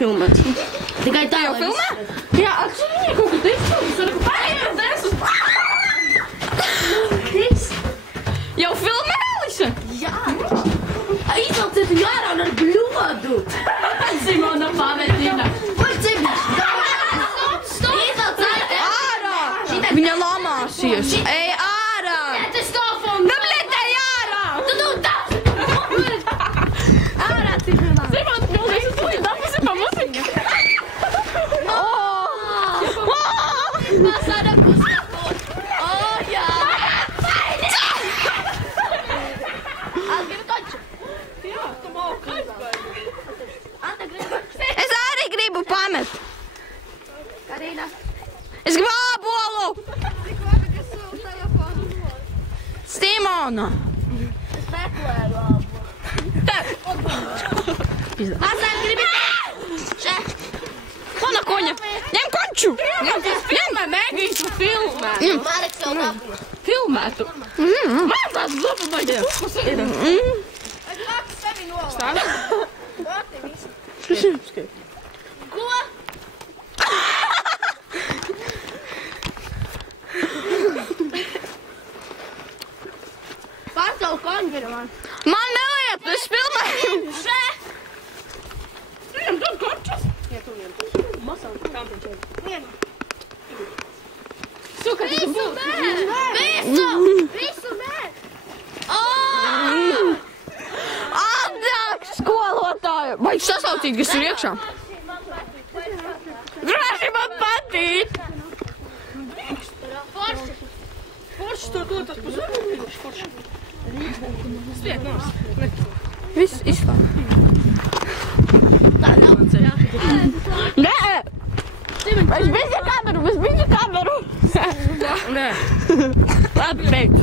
Filmēt. Tikai tā jau filmē? Jā, atšķir viņai kaut ko teicu, tas var kaut pārējās desus. Jau filmē, Alisa? Jā. Izlauciet viņu ārā un ar bļodu. Simona pametina. Izlauc ārā. Viņa lamāsies. Ej ārā. Tas telefons. Nu, bļet, ej ārā. Tu tā. Ārā, Simona. Simona, tu mēs uzlīd, dabasi pa muziku. Masada puskapot. Jā. Es arī gribu pamet. Karina. Es gribu ābolu. Simona. Es meklēju ābolu. Masada gribi. Šeit. Mana koņa. Ņem konču. Filmē, mēģīšu filmēt. Marek jau dabūs. Filmētu. Man tās grupa baigās. Ko? Pārstāv konģeri man. Man nevajag, es filmēju. Še! Viņam dod končus. Suka, Visu nē! Visu nē! Atnāk skolotāju. Vai sasaucīt, kas ir iekšā? Droši man patīk. Forši! Forši to tas pusvarīgs forši. Stiet nos. Viss izslēg. Tā nav. Nē! Es biju kameru. Nē. Labi, beidz.